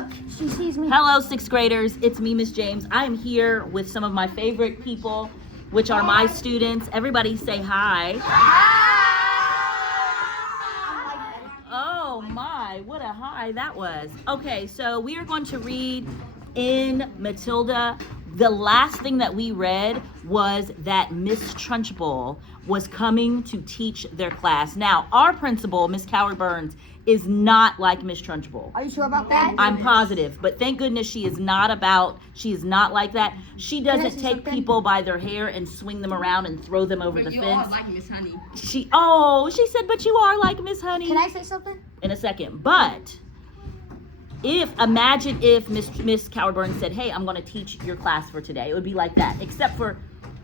look, she sees me. Hello, sixth graders. It's me, Miss James. I am here with some of my favorite people, which are my students. Everybody say hi. Oh my, what a hi that was. Okay, so we are going to read in Matilda. The last thing that we read was that Miss Trunchbull was coming to teach their class. Now, our principal, Miss Coward Burns, is not like Miss Trunchbull. Are you sure about that? I'm positive, but thank goodness she is not like that. She doesn't take people by their hair and swing them around and throw them over the fence. You are like Miss Honey. She said, but you are like Miss Honey. Can I say something? In a second, but imagine if Miss Coward Burns said, hey, I'm going to teach your class for today. It would be like that, except for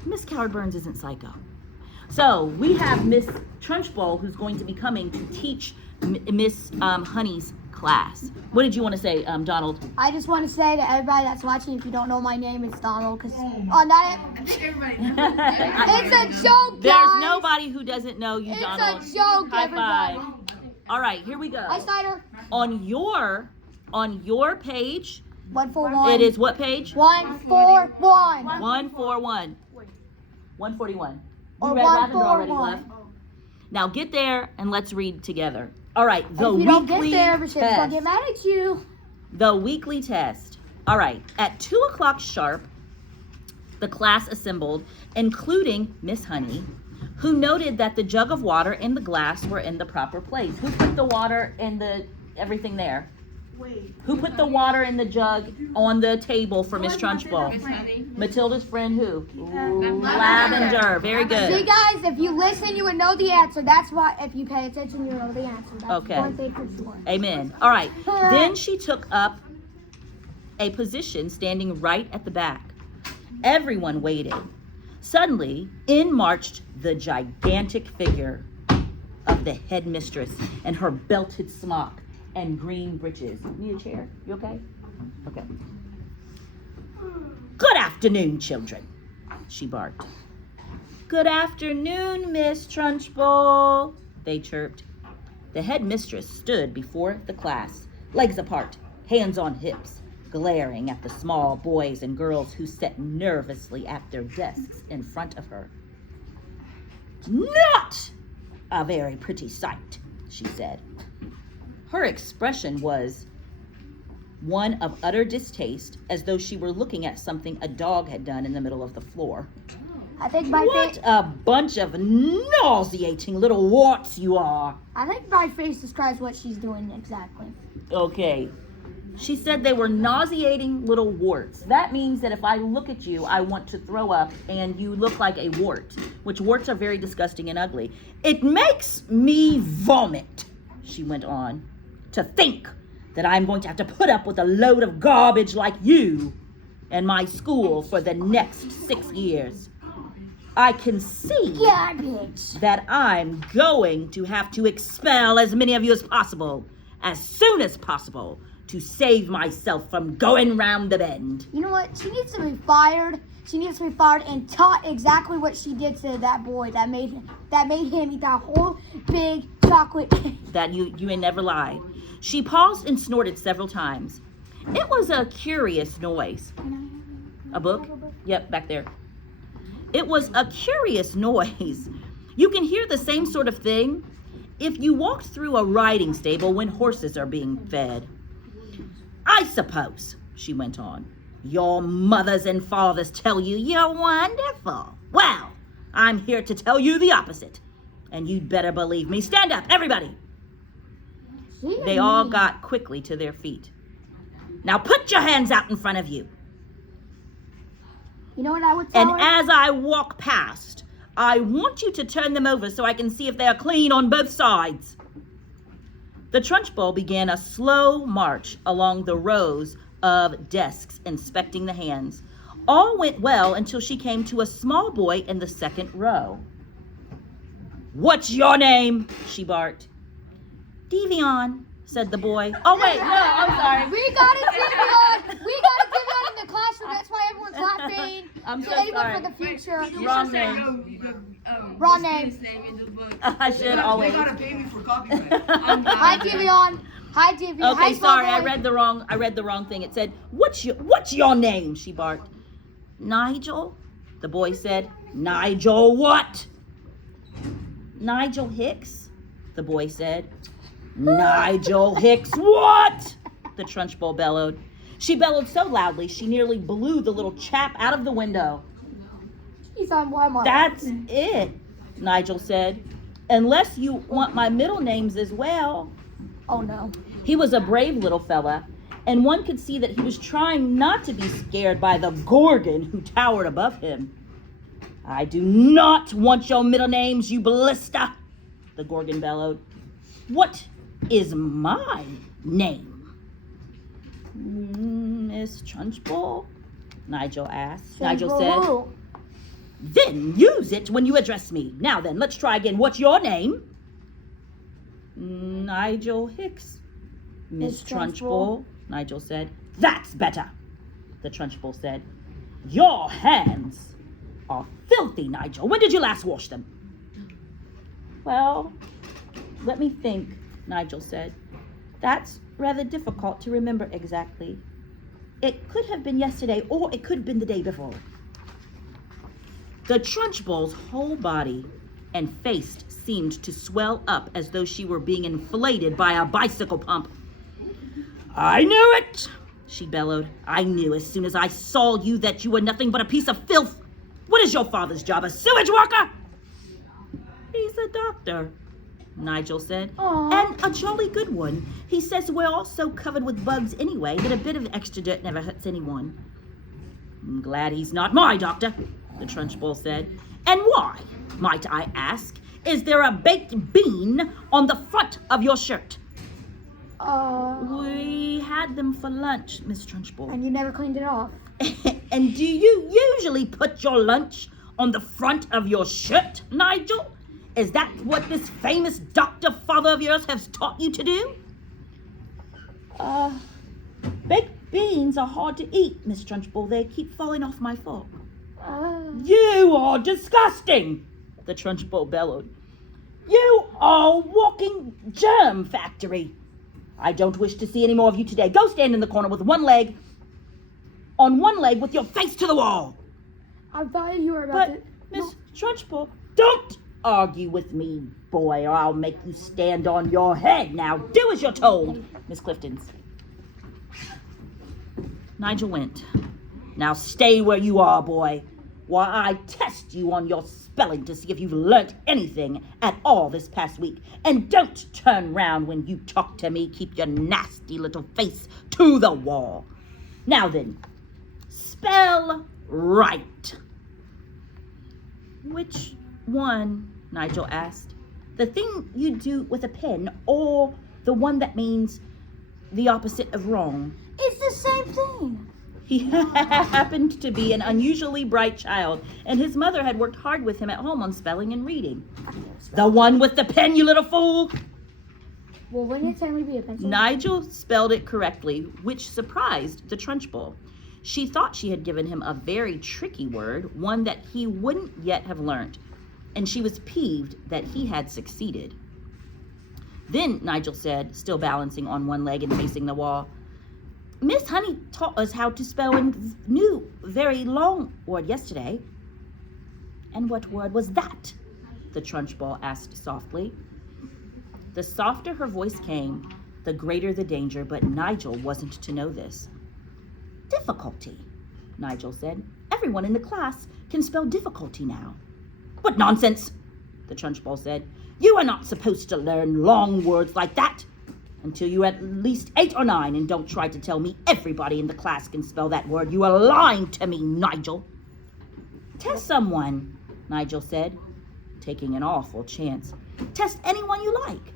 Miss Coward Burns isn't psycho. So we have Miss Trunchbull who's going to be coming to teach Miss Honey's class. What did you want to say, Donald? I just want to say to everybody that's watching, if you don't know my name, it's Donald. Because I think everybody knows. It's a joke, guys. There's nobody who doesn't know you, Donald. It's a joke, High everybody. five. All right, here we go. Hi, Snyder. On your page, 141. it is what page? 141. 141. 141. You Or read Lavender already, 141. left? Now get there and let's read together. All right, the If you don't get weekly there, Michelle's test. gonna get mad at you. The weekly test. All right, at 2 o'clock sharp, the class assembled, including Miss Honey, who noted that the jug of water and the glass were in the proper place. Who put the water and everything there? Who put the water in the jug on the table for Miss Trunchbull? Matilda's friend who? Ooh, Lavender. Very See, good. guys, if you listen, you would know the answer. That's why, if you pay attention, you know the answer. That's Okay. one thing for sure. Amen. All right. Then she took up a position standing right at the back. Everyone waited. Suddenly, in marched the gigantic figure of the headmistress in her belted smock and green breeches. Need a chair? You okay? Okay. Good afternoon, children, she barked. Good afternoon, Miss Trunchbull, they chirped. The headmistress stood before the class, legs apart, hands on hips, glaring at the small boys and girls who sat nervously at their desks in front of her. Not a very pretty sight, she said. Her expression was one of utter distaste, as though she were looking at something a dog had done in the middle of the floor. I think my What a bunch of nauseating little warts you are. I think my face describes what she's doing exactly. Okay. She said they were nauseating little warts. That means that if I look at you, I want to throw up and you look like a wart, which warts are very disgusting and ugly. It makes me vomit, she went on, to think that I'm going to have to put up with a load of garbage like you in my school for the next 6 years. I can see Garbage. that I'm going to have to expel as many of you as possible, as soon as possible, to save myself from going round the bend. You know what? She needs to be fired. She needs to be fired and taught exactly what she did to that boy that made him eat that whole big chocolate cake. That you may never lie. She paused and snorted several times. It was a curious noise. A book? Yep, back there. It was a curious noise. You can hear the same sort of thing if you walked through a riding stable when horses are being fed. I suppose, she went on, your mothers and fathers tell you you're wonderful. Well, I'm here to tell you the opposite. And you'd better believe me. Stand up, everybody. They all got quickly to their feet. Now put your hands out in front of you. You know what I would tell And her? as I walk past, I want you to turn them over so I can see if they are clean on both sides. The Trunchbull began a slow march along the rows of desks, inspecting the hands. All went well until she came to a small boy in the second row. What's your name? She barked. Devion, said the boy. Oh, wait, no, I'm sorry. We got a Devion. We got a Devion in the classroom. That's why everyone's laughing. I'm so Anyone sorry. for the future. Wrong name. Wrong name. I should always. They gotta pay me for copyright. Hi, Devion. Hi, TV. Hi, Okay, small sorry, I boy. read the wrong thing. It said, what's your name? She barked. Nigel, the boy said. Nigel what? Nigel Hicks, the boy said. Nigel Hicks what? The Trunchbull bellowed. She bellowed so loudly she nearly blew the little chap out of the window. He's on Walmart. That's it, Nigel said. Unless you want my middle names as well. Oh, no. He was a brave little fella, and one could see that he was trying not to be scared by the Gorgon who towered above him. I do not want your middle names, you ballista, the Gorgon bellowed. What is my name? Miss Trunchbull? Nigel asked. Nigel said, then use it when you address me. Now then, let's try again. What's your name? Nigel Hicks. Miss Trunchbull, Nigel said. That's better, the Trunchbull said. Your hands are filthy, Nigel. When did you last wash them? Well, let me think, Nigel said. That's rather difficult to remember exactly. It could have been yesterday, or it could have been the day before. The Trunchbull's whole body and face seemed to swell up as though she were being inflated by a bicycle pump. I knew it, she bellowed. I knew as soon as I saw you that you were nothing but a piece of filth. What is your father's job, a sewage worker? He's a doctor, Nigel said. Aww. And a jolly good one. He says we're all so covered with bugs anyway that a bit of extra dirt never hurts anyone. I'm glad he's not my doctor, the Trunchbull said. And why, might I ask, is there a baked bean on the front of your shirt? We had them for lunch, Miss Trunchbull. And you never cleaned it off. And do you usually put your lunch on the front of your shirt, Nigel? Is that what this famous doctor father of yours has taught you to do? Baked beans are hard to eat, Miss Trunchbull. They keep falling off my fork. You are disgusting, the Trunchbull bellowed. You are a walking germ factory. I don't wish to see any more of you today. Go stand in the corner with on one leg with your face to the wall. I thought you were about But, Miss Trunchbull, don't argue with me, boy, or I'll make you stand on your head. Now, do as you're told, Miss Cliftons. Nigel went. Now stay where you are, boy, while I test you on your spelling to see if you've learnt anything at all this past week. And don't turn round when you talk to me. Keep your nasty little face to the wall. Now then, spell right. Which one? Nigel asked. The thing you do with a pen, or the one that means the opposite of wrong? It's the same thing. He happened to be an unusually bright child, and his mother had worked hard with him at home on spelling and reading. The one with the pen, you little fool! Well, wouldn't it certainly be a pencil? Nigel spelled it correctly, which surprised the Trunchbull. She thought she had given him a very tricky word, one that he wouldn't yet have learnt, and she was peeved that he had succeeded. Then Nigel said, still balancing on one leg and facing the wall, Miss Honey taught us how to spell a new, very long word yesterday. And what word was that? The Trunchbull asked softly. The softer her voice came, the greater the danger, but Nigel wasn't to know this. Difficulty, Nigel said. Everyone in the class can spell difficulty now. What nonsense, the Trunchbull said. You are not supposed to learn long words like that until you're at least 8 or 9, and don't try to tell me everybody in the class can spell that word. You are lying to me, Nigel. Test someone, Nigel said, taking an awful chance. Test anyone you like.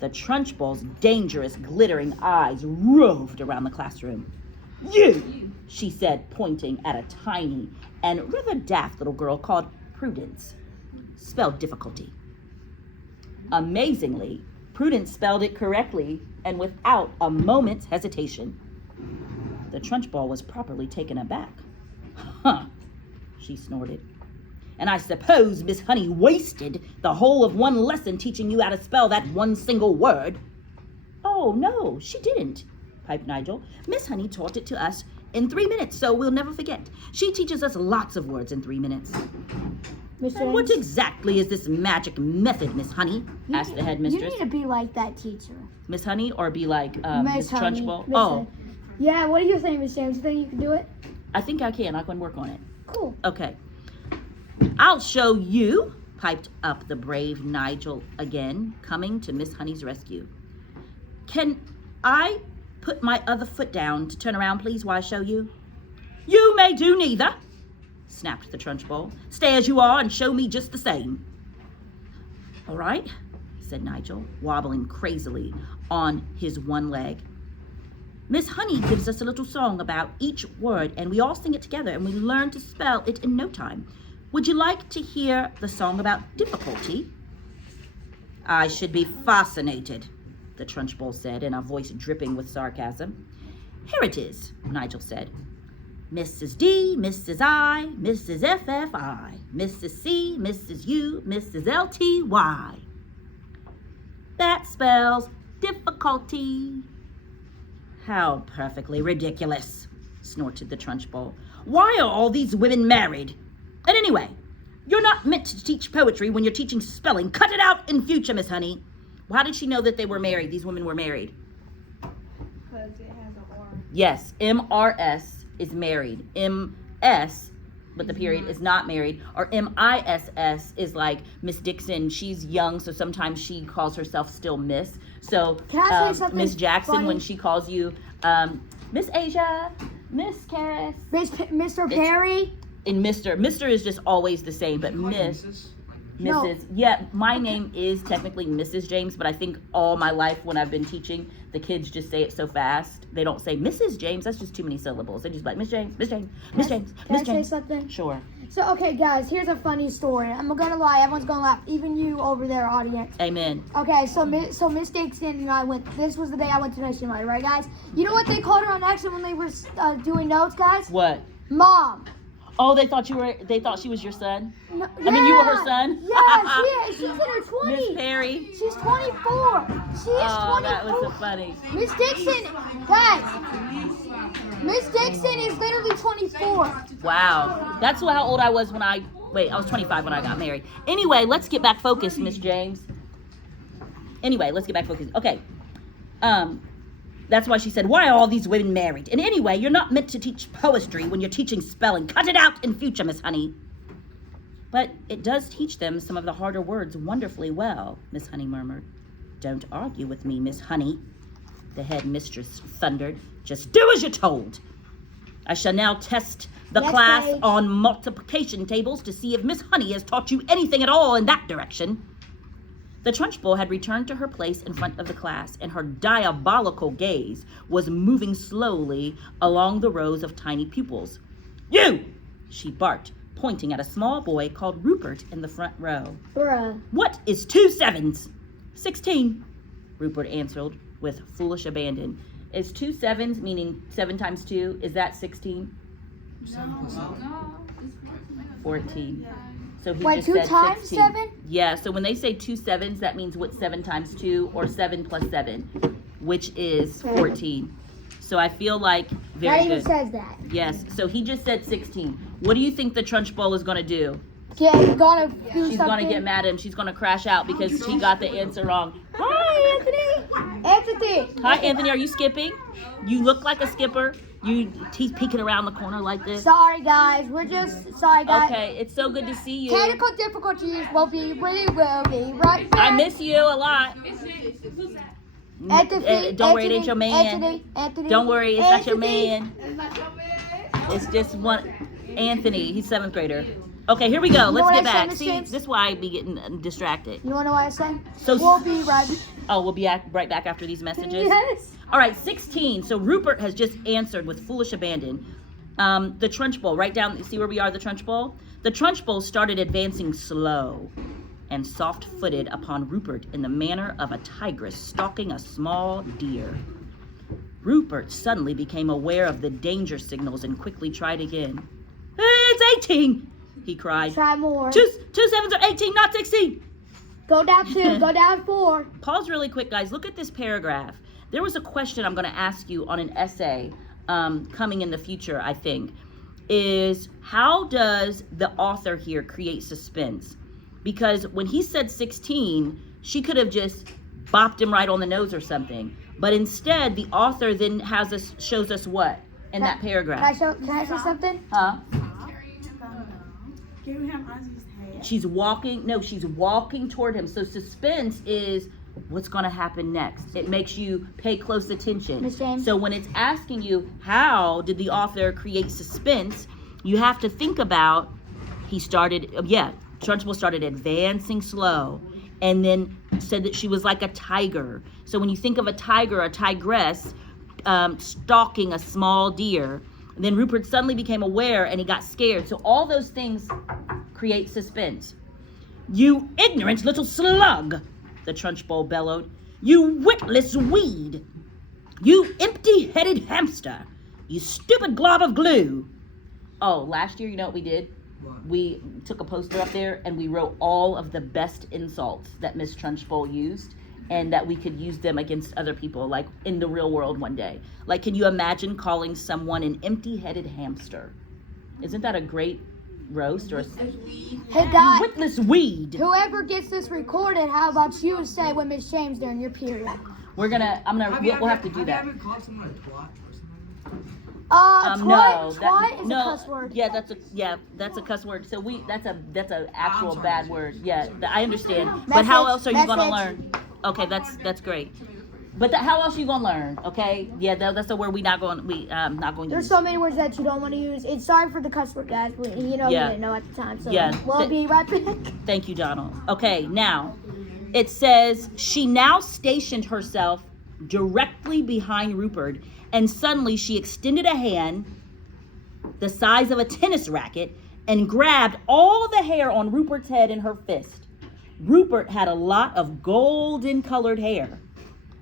The Trunchbull's dangerous, glittering eyes roved around the classroom. You, she said, pointing at a tiny and rather daft little girl called Prudence. Spelled difficulty. Amazingly, Prudence spelled it correctly and without a moment's hesitation. The Trunchbull was properly taken aback. Huh, she snorted. And I suppose Miss Honey wasted the whole of one lesson teaching you how to spell that one single word. Oh, no, she didn't, piped Nigel. Miss Honey taught it to us in 3 minutes, so we'll never forget. She teaches us lots of words in 3 minutes. Miss And what James, exactly is this magic method, Miss Honey? Asked the you headmistress. need to be like that teacher. Miss Honey, or be like Miss Honey. Trunchbull? Miss Oh, Honey. Yeah, what do you think, Miss James? You think you can do it? I think I can. I can work on it. Cool. Okay. I'll show you, piped up the brave Nigel again, coming to Miss Honey's rescue. Can I put my other foot down to turn around, please, while I show you? You may do neither, snapped the Trunchbull. Stay as you are and show me just the same. All right, said Nigel, wobbling crazily on his one leg. Miss Honey gives us a little song about each word, and we all sing it together, and we learn to spell it in no time. Would you like to hear the song about difficulty? I should be fascinated, the Trunchbull said in a voice dripping with sarcasm. Here it is, Nigel said. Mrs. D, Mrs. I, Mrs. FFI, Mrs. C, Mrs. U, Mrs. LTY. That spells difficulty. How perfectly ridiculous, snorted the Trunchbull. Why are all these women married? And anyway, you're not meant to teach poetry when you're teaching spelling. Cut it out in future, Miss Honey. How did she know that they were married? These women were married. Because it has an R. Yes, MRS is married. MS, but the period is not married. Or MISS is like Miss Dixon. She's young, so sometimes she calls herself still Miss. So Can I say something Miss Jackson, funny? when she calls you Miss Asia, Miss Karis, Mr. Perry. and Mr. is just always the same, but Mrs. No. Yeah, my name is technically Mrs. James, but I think all my life when I've been teaching, the kids just say it so fast. They don't say Mrs. James. That's just too many syllables. They just like Miss James, Miss James, Miss James, Can I Miss say James. something? Sure. So, okay, guys, here's a funny story. I'm gonna lie, everyone's gonna laugh, even you over there, audience. Amen. Okay, so Miss Dixon and I went. This was the day I went to Nationwide, right, guys? You know what they called her on accident when they were doing notes, guys? What? Mom. Oh, they thought she was your son? No, I mean, you were her son? Yeah, she's in her 20s. Miss Perry. She's 24. She is 24. Oh, that was so funny. Miss Dixon, guys. Miss Dixon is literally 24. Wow. That's how old I was I was 25 when I got married. Anyway, let's get back focused, Miss James. Okay. That's why she said, why are all these women married? And anyway, you're not meant to teach poetry when you're teaching spelling. Cut it out in future, Miss Honey. But it does teach them some of the harder words wonderfully well, Miss Honey murmured. Don't argue with me, Miss Honey, the headmistress thundered. Just do as you're told. I shall now test the Next class page. on multiplication tables to see if Miss Honey has taught you anything at all in that direction. The Trunchbull had returned to her place in front of the class, and her diabolical gaze was moving slowly along the rows of tiny pupils. You! She barked, pointing at a small boy called Rupert in the front row. Bruh. What is 2 7s? 16, Rupert answered with foolish abandon. Is 2 7s, meaning 7 times 2, is that 16? No. 14. So he Wait, just 2 said times 16. 7? Yeah, so when they say 2 7s, that means what 7 times 2 or 7 plus 7, which is 14. So I feel like very That even good. says that. Yes, so he just said 16. What do you think the Trunchbull is going to do? Yeah, he's gonna do She's something. going to get mad at him. She's going to crash out because she got the answer wrong. Hi, Anthony. Anthony. Hi, Anthony. Are you skipping? You look like a skipper. He's peeking around the corner like this. Sorry, guys. Sorry, guys. Okay, it's so good to see you. Technical difficulties will be right back. I miss you a lot. Anthony, Don't worry, it ain't your man. Anthony. Don't worry, it's not your Anthony. man. It's just one. Anthony, he's 7th grader. Okay, here we go. know Let's what get I said, back. Miss See, James? this is why I be getting distracted. You wanna know what I said? So- We'll be right. Oh, we'll be right back after these messages. Yes. All right, 16. So Rupert has just answered with foolish abandon. The Trunchbull, right down, see where we are, the Trunchbull? The Trunchbull started advancing slow and soft-footed upon Rupert in the manner of a tigress stalking a small deer. Rupert suddenly became aware of the danger signals and quickly tried again. It's 18, he cried. Try more. 2 7s are 18, not 16. Go down 2. Go down 4. Pause really quick, guys. Look at this paragraph. There was a question I'm going to ask you on an essay coming in the future, I think, is how does the author here create suspense? Because when he said 16, she could have just bopped him right on the nose or something. But instead, the author then shows us what in that paragraph? Can I say something? Huh? Give him Ozzy's head. She's walking toward him. So suspense is what's going to happen next. It makes you pay close attention. Miss James? So when it's asking you, how did the author create suspense, you have to think about, Trunchbull started advancing slow and then said that she was like a tiger. So when you think of a tiger, a tigress, stalking a small deer, and then Rupert suddenly became aware and he got scared. So all those things create suspense. "You ignorant little slug," the Trunchbull bellowed. "You witless weed. You empty-headed hamster. You stupid glob of glue." Oh, last year, you know what we did? What? We took a poster up there and we wrote all of the best insults that Miss Trunchbull used, and that we could use them against other people, like in the real world one day. Like, can you imagine calling someone an empty-headed hamster? Isn't that a great roast? Or Hey guys, witless weed. whoever gets this recorded, how about you say with Miss James during your period? We'll have to do that. Have you ever called someone a twat or something? Twat is a cuss word. Yeah, that's a cuss word. So that's a actual bad word. Yeah, I understand. But how else are you gonna learn? Okay, that's great. But how else are you gonna learn? Okay, yeah, that's the word not going to There's use. so many words that you don't want to use. It's sorry for the cuss word, guys. We didn't know at the time. So Yeah. we'll be right back. Thank you, Donald. Okay, now it says she now stationed herself directly behind Rupert, and suddenly she extended a hand the size of a tennis racket and grabbed all the hair on Rupert's head in her fist. Rupert had a lot of golden colored hair.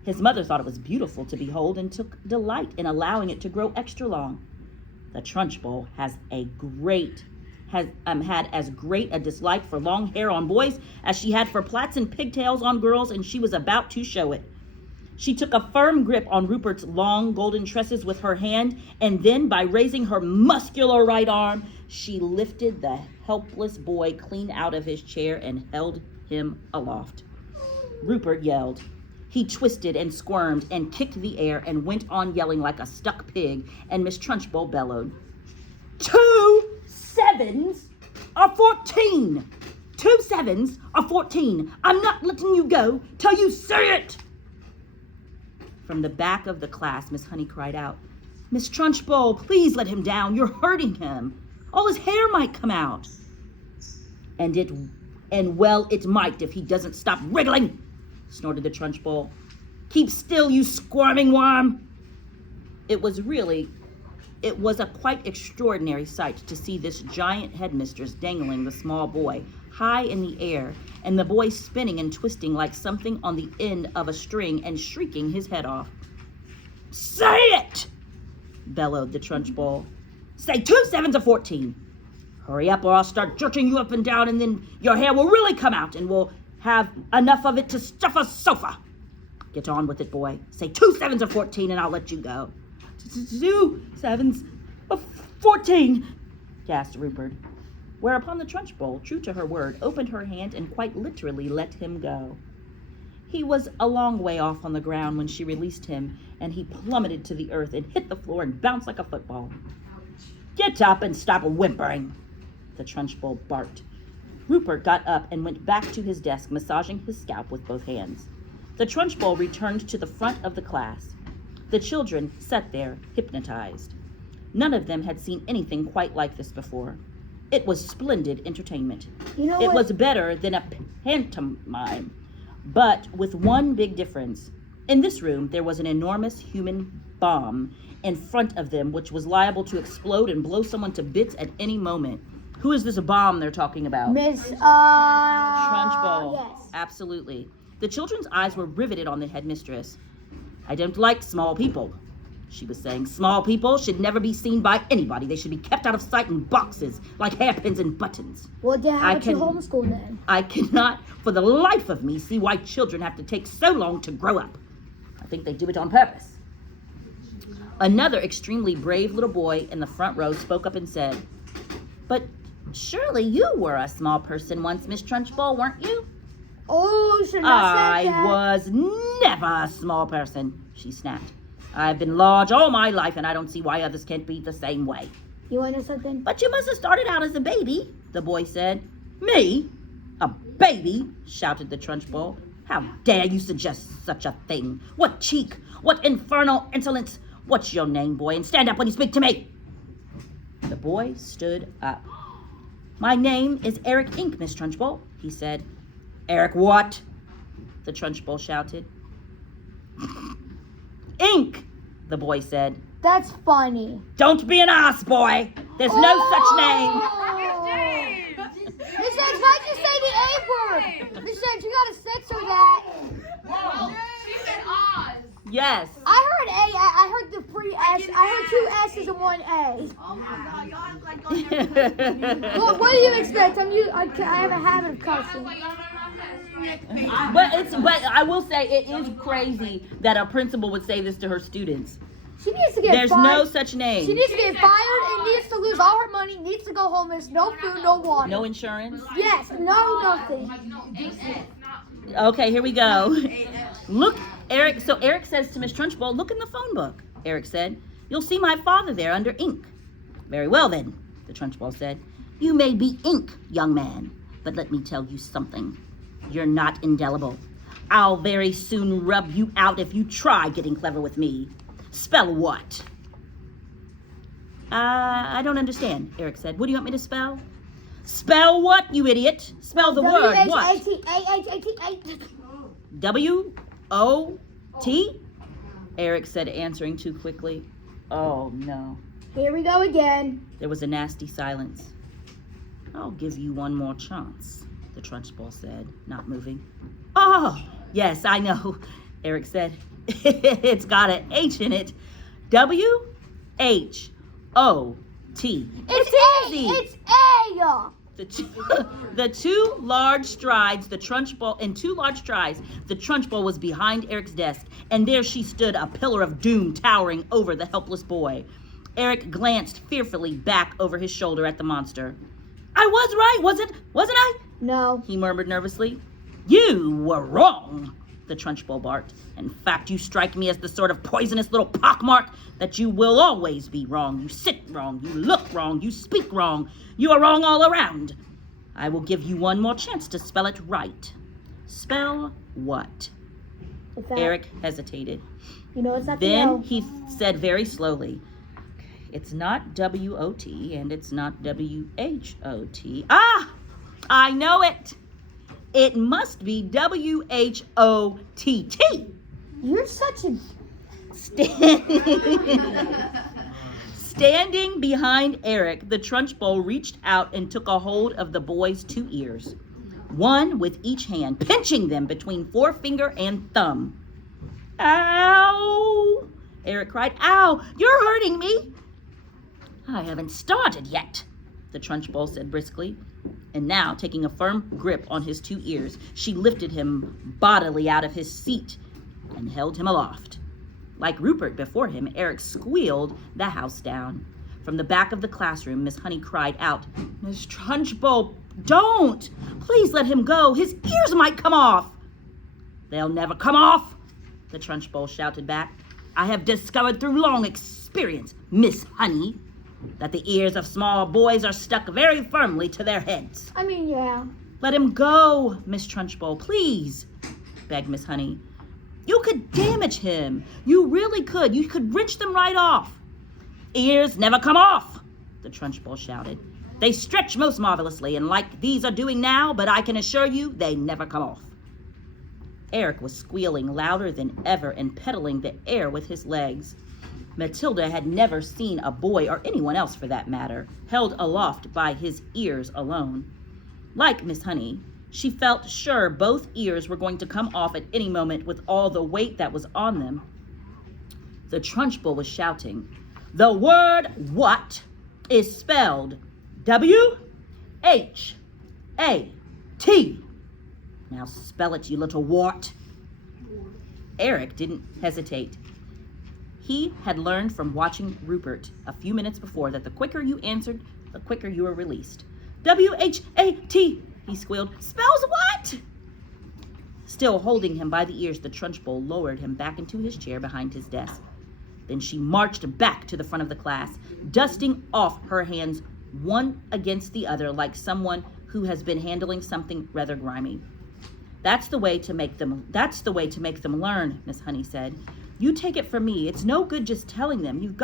His mother thought it was beautiful to behold and took delight in allowing it to grow extra long. The Trunchbull had as great a dislike for long hair on boys as she had for plaits and pigtails on girls, and she was about to show it. She took a firm grip on Rupert's long golden tresses with her hand, and then by raising her muscular right arm, she lifted the helpless boy clean out of his chair and held him aloft. Rupert yelled. He twisted and squirmed and kicked the air and went on yelling like a stuck pig, and Miss Trunchbull bellowed, 2 7s are 14! 2 7s are 14! I'm not letting you go till you say it! From the back of the class, Miss Honey cried out, "Miss Trunchbull, please let him down. You're hurting him. All his hair might come out." And well, it might if he doesn't stop wriggling, snorted the Trunchbull. "Keep still, you squirming worm." It was a quite extraordinary sight to see this giant headmistress dangling the small boy high in the air, and the boy spinning and twisting like something on the end of a string and shrieking his head off. "Say it!" bellowed the Trunchbull. "Say 2 7s are 14. Hurry up or I'll start jerking you up and down, and then your hair will really come out and we'll have enough of it to stuff a sofa. Get on with it, boy. Say 2 7s are 14 and I'll let you go." 2 7s are 14, gasped Rupert. Whereupon the Trunchbull, true to her word, opened her hand and quite literally let him go. He was a long way off on the ground when she released him, and he plummeted to the earth and hit the floor and bounced like a football. "Get up and stop whimpering," the Trunchbull barked. Rupert got up and went back to his desk, massaging his scalp with both hands. The Trunchbull returned to the front of the class. The children sat there, hypnotized. None of them had seen anything quite like this before. It was splendid entertainment. It was better than a pantomime, but with one big difference. In this room, there was an enormous human bomb in front of them, which was liable to explode and blow someone to bits at any moment. Who is this bomb they're talking about? Miss Trunchbull. Yes. Absolutely. The children's eyes were riveted on the headmistress. "I don't like small people," she was saying. "Small people should never be seen by anybody. They should be kept out of sight in boxes, like hairpins and buttons. Well, then how about you homeschool then? I cannot, for the life of me, see why children have to take so long to grow up. I think they do it on purpose. Another extremely brave little boy in the front row spoke up and said, "But surely you were a small person once, Miss Trunchbull, weren't you?" Oh, you should not "I said that. was never a small person," she snapped. "I've been large all my life, and I don't see why others can't be the same way." You want to know something? "But you must have started out as a baby," the boy said. "Me? A baby?" shouted the Trunchbull. "How dare you suggest such a thing? What cheek? What infernal insolence? What's your name, boy? And stand up when you speak to me." The boy stood up. "My name is Eric Ink, Miss Trunchbull," he said. "Eric what?" the Trunchbull shouted. "Ink," the boy said. That's funny. "Don't be an ass, boy. There's no such name." Miss Edge, why'd you say the A word? Miss Edge, you gotta censor that. She said Oz. Yes. I heard A. I heard the three S. I heard two S's and one A. Oh my God, y'all act like y'all never. Well, what do you expect? I have a habit of That's cussing. why y'all don't know But I will say it is crazy that a principal would say this to her students. She needs to get There's fired. no such She name. needs to get fired and needs to lose all her money, needs to go homeless, no food, no water. No insurance. Yes, no nothing. No, AF, not. Okay, here we go. Look, Eric. So Eric says to Miss Trunchbull, "Look in the phone book." Eric said, "You'll see my father there under ink." "Very well then," the Trunchbull said. "You may be ink, young man, but let me tell you something. You're not indelible. I'll very soon rub you out if you try getting clever with me. Spell what?" I don't understand," Eric said. "What do you want me to spell?" "Spell what, you idiot? Spell the word what? W-H-A-T-A-H-A-T. W-O-T? Eric said, answering too quickly. "Oh, no." Here we go again. There was a nasty silence. "I'll give you one more chance," the Trunchbull said, not moving. "Oh, yes, I know," Eric said. "It's got an H in it. W-H-O-T. It's easy." A. It's A. The two large strides, the Trunchbull was behind Eric's desk, and there she stood, a pillar of doom towering over the helpless boy. Eric glanced fearfully back over his shoulder at the monster. "I was right, wasn't I?" No. he murmured nervously. "You were wrong," the Trunchbull barked. "In fact, you strike me as the sort of poisonous little pockmark that you will always be wrong. You sit wrong, you look wrong, you speak wrong. You are wrong all around. I will give you one more chance to spell it right. Spell what?" It's that. Eric hesitated. You know it's not the Then L. he said very slowly, "It's not W-O-T and it's not W-H-O-T. Ah, I know it. It must be W-H-O-T-T. You're such a... Standing behind Eric, the Trunchbull reached out and took a hold of the boy's two ears, one with each hand, pinching them between forefinger and thumb. "Ow!" Eric cried. "Ow! You're hurting me!" "I haven't started yet," the Trunchbull said briskly. And now, taking a firm grip on his two ears, she lifted him bodily out of his seat and held him aloft. Like Rupert before him, Eric squealed the house down. From the back of the classroom, Miss Honey cried out, "Miss Trunchbull, don't! Please let him go. His ears might come off." "They'll never come off," the Trunchbull shouted back. "I have discovered through long experience, Miss Honey, that the ears of small boys are stuck very firmly to their heads." I mean, yeah. "Let him go, Miss Trunchbull, please," begged Miss Honey. "You could damage him. You really could. You could wrench them right off." "Ears never come off," the Trunchbull shouted. "They stretch most marvelously, and like these are doing now, but I can assure you they never come off." Eric was squealing louder than ever and pedaling the air with his legs. Matilda had never seen a boy, or anyone else for that matter, held aloft by his ears alone. Like Miss Honey, she felt sure both ears were going to come off at any moment with all the weight that was on them. The Trunchbull was shouting, "The word what is spelled W-H-A-T. Now spell it, you little wart." Eric didn't hesitate. He had learned from watching Rupert a few minutes before that the quicker you answered, the quicker you were released. W-H-A-T, he squealed. Spells what? Still holding him by the ears, the Trunchbull lowered him back into his chair behind his desk. Then she marched back to the front of the class, dusting off her hands one against the other like someone who has been handling something rather grimy. That's the way to make them learn, Miss Honey said. You take it from me. It's no good just telling them.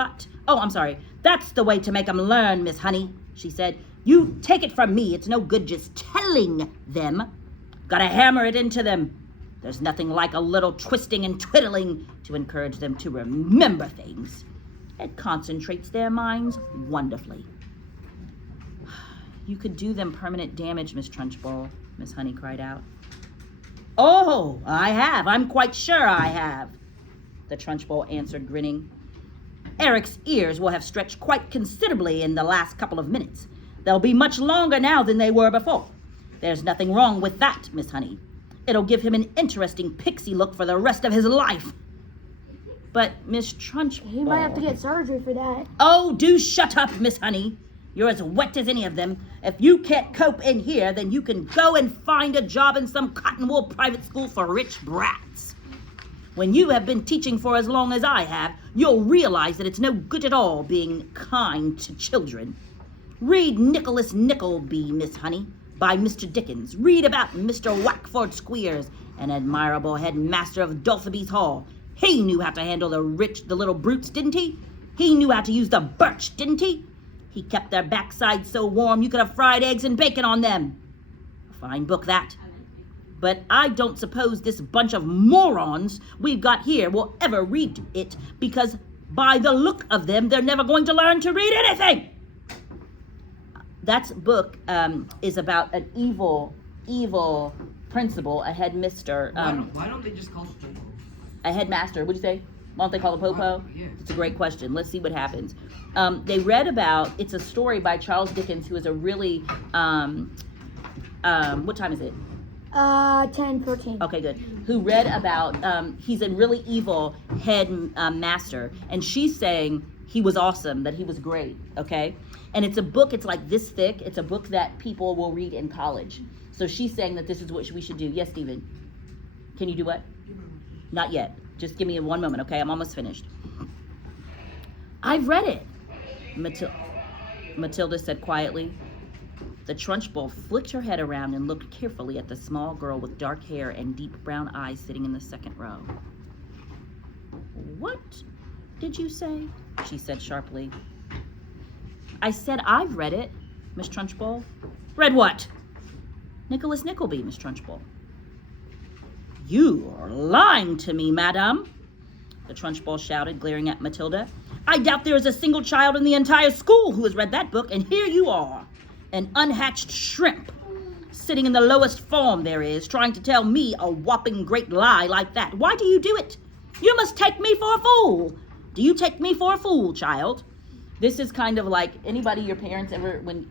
That's the way to make them learn, Miss Honey, she said. You take it from me. It's no good just telling them. Gotta hammer it into them. There's nothing like a little twisting and twiddling to encourage them to remember things. It concentrates their minds wonderfully. You could do them permanent damage, Miss Trunchbull, Miss Honey cried out. Oh, I have. I'm quite sure I have, the Trunchbull answered, grinning. Eric's ears will have stretched quite considerably in the last couple of minutes. They'll be much longer now than they were before. There's nothing wrong with that, Miss Honey. It'll give him an interesting pixie look for the rest of his life. But Miss Trunchbull... He might have to get surgery for that. Oh, do shut up, Miss Honey. You're as wet as any of them. If you can't cope in here, then you can go and find a job in some cotton wool private school for rich brats. When you have been teaching for as long as I have, you'll realize that it's no good at all being kind to children. Read Nicholas Nickleby, Miss Honey, by Mr. Dickens. Read about Mr. Wackford Squeers, an admirable headmaster of Dulciby's Hall. He knew how to handle the little brutes, didn't he? He knew how to use the birch, didn't he? He kept their backsides so warm you could have fried eggs and bacon on them. A fine book, that. But I don't suppose this bunch of morons we've got here will ever read it, because by the look of them, they're never going to learn to read anything. That book is about an evil principal, a headmister. Why don't they just call it Popo? A headmaster, what'd you say? Why don't they call it Popo? Yeah. It's a great question. Let's see what happens. They read about, it's a story by Charles Dickens, who is a really, what time is it? 10:14. Okay, good. Who read about, he's a really evil headmaster, and she's saying he was awesome, that he was great, okay? And it's a book, it's like this thick. It's a book that people will read in college. So she's saying that this is what we should do. Yes, Stephen? Can you do what? Not yet. Just give me 1 moment, okay? I'm almost finished. I've read it, Matilda said quietly. The Trunchbull flicked her head around and looked carefully at the small girl with dark hair and deep brown eyes sitting in the second row. What did you say? She said sharply. I said I've read it, Miss Trunchbull. Read what? Nicholas Nickleby, Miss Trunchbull. You are lying to me, madam, the Trunchbull shouted, glaring at Matilda. I doubt there is a single child in the entire school who has read that book, and here you are, an unhatched shrimp, sitting in the lowest form there is, trying to tell me a whopping great lie like that. Why do you do it? You must take me for a fool. Do you take me for a fool, child? This is kind of like anybody, your parents ever, when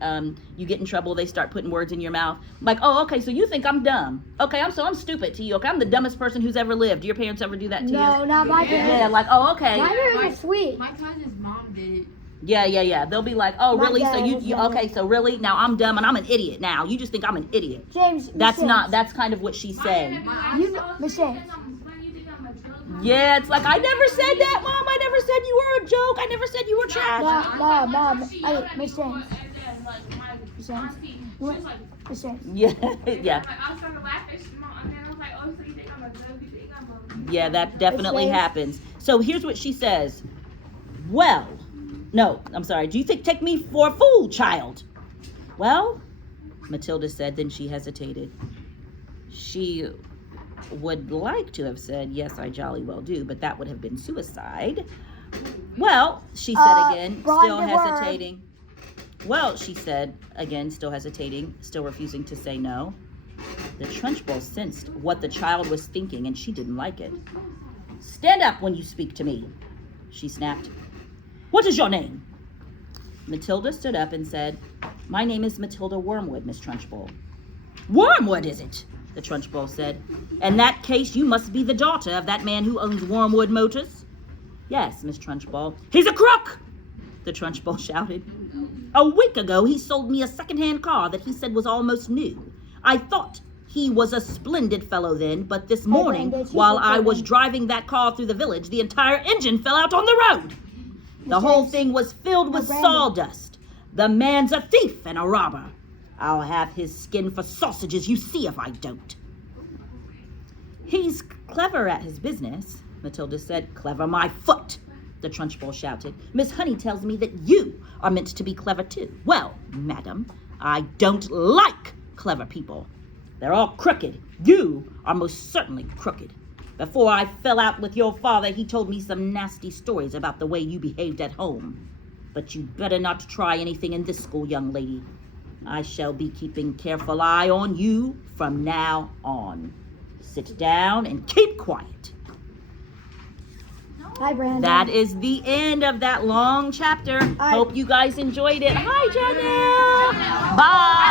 you get in trouble, they start putting words in your mouth. Like, oh, okay, so you think I'm dumb. Okay, I'm stupid to you. Okay, I'm the dumbest person who's ever lived. Do your parents ever do that to you? No, not my parents. Yeah, like, oh, okay. My parents are sweet. My cousin's mom did it. Yeah. They'll be like, oh, My really? So dad you was never- okay, so really? Now I'm dumb and I'm an idiot now. You just think I'm an idiot. James, That's kind of what she's saying. Miss James. Yeah, it's like, I never said that, Mom. I never said you were a joke. I never said you were trash. Mom, Miss James. Miss James. Miss James. Yeah. I started laughing, and then I was like, oh, so you think I'm a joke? You think I'm a... Yeah, that definitely James. happens. So here's what she says. Well, no, I'm sorry. Do you take me for a fool, child? Well, Matilda said, then she hesitated. She would like to have said, yes, I jolly well do, but that would have been suicide. Well, she said again, still hesitating. Well, she said again, still hesitating, still refusing to say no. The Trunchbull sensed what the child was thinking, and she didn't like it. Stand up when you speak to me, she snapped. What is your name? Matilda stood up and said, my name is Matilda Wormwood, Miss Trunchbull. Wormwood, is it? the Trunchbull said. In that case, you must be the daughter of that man who owns Wormwood Motors. Yes, Miss Trunchbull. He's a crook, the Trunchbull shouted. A week ago, he sold me a second-hand car that he said was almost new. I thought he was a splendid fellow then, but this morning, while I was driving that car through the village, the entire engine fell out on the road. The whole thing was filled with sawdust. The man's a thief and a robber. I'll have his skin for sausages, you see if I don't. He's clever at his business, Matilda said. Clever my foot, the Trunchbull shouted. Miss Honey tells me that you are meant to be clever too. Well, madam, I don't like clever people. They're all crooked. You are most certainly crooked. Before I fell out with your father, he told me some nasty stories about the way you behaved at home. But you'd better not try anything in this school, young lady. I shall be keeping careful eye on you from now on. Sit down and keep quiet. Hi, Brandon. That is the end of that long chapter. Hope you guys enjoyed it. Hi, Janelle. Bye.